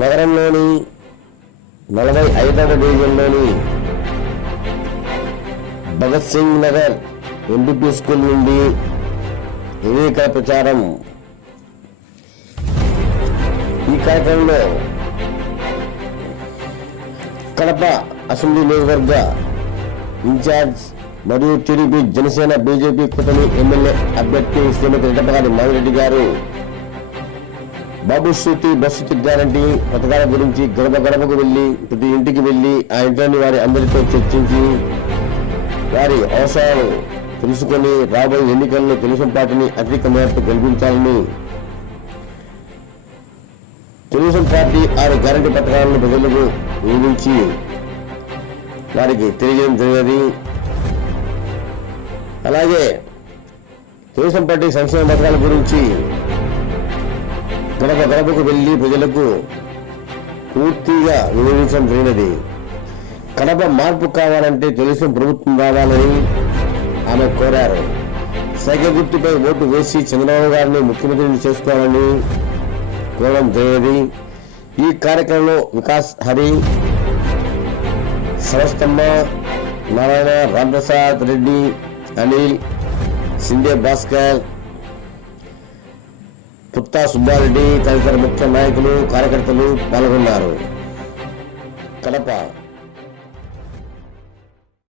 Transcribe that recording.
నగరంలోని నలభై ఐదవ డివిజన్లోని భగత్ సింగ్ నగర్ ఎంపీపీ స్కూల్ నుండి ఎన్నికల ప్రచారం ఈ కార్యక్రమంలో కడప అసెంబ్లీ నియోజకవర్గ ఇన్ఛార్జ్ మరియు టీడీపీ జనసేన బీజేపీ కూటమి ఎమ్మెల్యే అభ్యర్థి శ్రీమతి రెడ్డపగారి మామిరెడ్డి గారు బాబు శృతి బస్సు గ్యారంటీ పథకాల గురించి గడప గడపకు వెళ్ళి ప్రతి ఇంటికి వెళ్ళి ఆ ఇంట్లోని వారి అందరితో చర్చించి వారి అవసరాలు తెలుసుకొని రాబోయే ఎన్నికల్లో తెలుగుదేశం పార్టీని అధిక మేరకు గెలిపించాలని తెలుగుదేశం పార్టీ ఆరు గ్యారంటీ పథకాలను ప్రజలకు నియమించి వారికి తెలియజేయడం జరిగినది. అలాగే తెలుగుదేశం పార్టీ సంక్షేమ పథకాల గురించి గడప గడపకు వెళ్ళి ప్రజలకు పూర్తిగా వివరించడం జరిగినది. కడప మార్పు కావాలంటే తెలుసు ప్రభుత్వం రావాలని ఆమె కోరారు. సైకిల్ గుర్తుపై ఓటు వేసి చంద్రబాబు గారిని ముఖ్యమంత్రిని చేసుకోవాలని కోరడం జరిగినది. ఈ కార్యక్రమంలో వికాస్ హరి సరస్తమ్మ నారాయణ రాంప్రసాద్ రెడ్డి అనిల్ సిండే భాస్కర్ పుత్తా సుబ్బారెడ్డి తదితర ముఖ్య నాయకులు కార్యకర్తలు పాల్గొన్నారు. కడప